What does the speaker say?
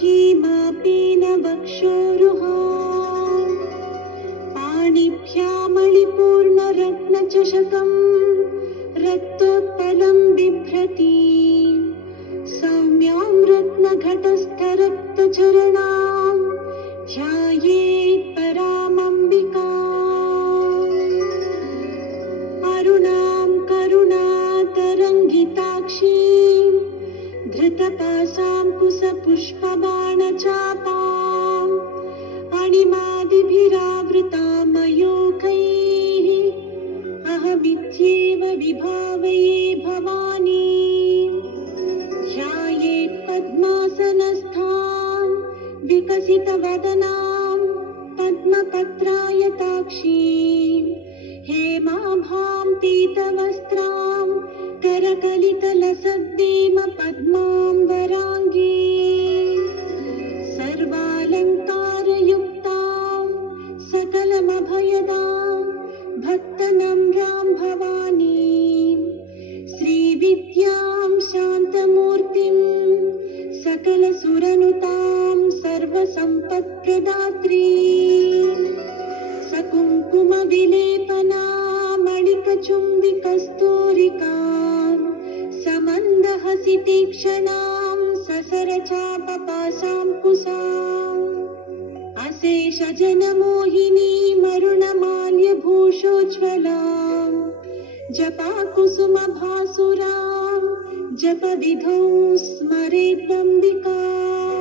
हेमापेन वक्षोरुहा पाणिभ्यामणिपूर्णरत्नचषकम् रक्तोत्पलं बिभ्रति सौम्यां रत्नघटस्थरक्तचरणां ध्यायेत् परामम्बिकाम् अरुणां करुणातरङ्गिताक्षीं धृतपासां कुशपुष्पबाणचापाम् अणिमादिभिरावृतां मयूखैः अहमित्येव विभावये भवानी ध्यायेत् पद्मासनस्थां विकसितवदनां पद्मपत्रायताक्षीं हेमाभां पीतवस्त्रां करकलितलसद्देम पद्मां वराङ्गी सर्वालङ्कारयुक्तां सकलमभयदां भक्तनम्रां भवानीं श्रीविद्यां शान्तमूर्तिं सकलसुरनुतां सर्वसम्पत्प्रदात्रीं सकुङ्कुमविलेपनामणिकचुम्बिकस्तूरिकां समन्दहसितीक्ष्णां ससरचापपासां कुसाम् अशेषजनमोहिनीमरुणमाल्यभूषोज्ज्वलां जपाकुसुमभासुरां जपविधौ स्मरेदम्बिकाम्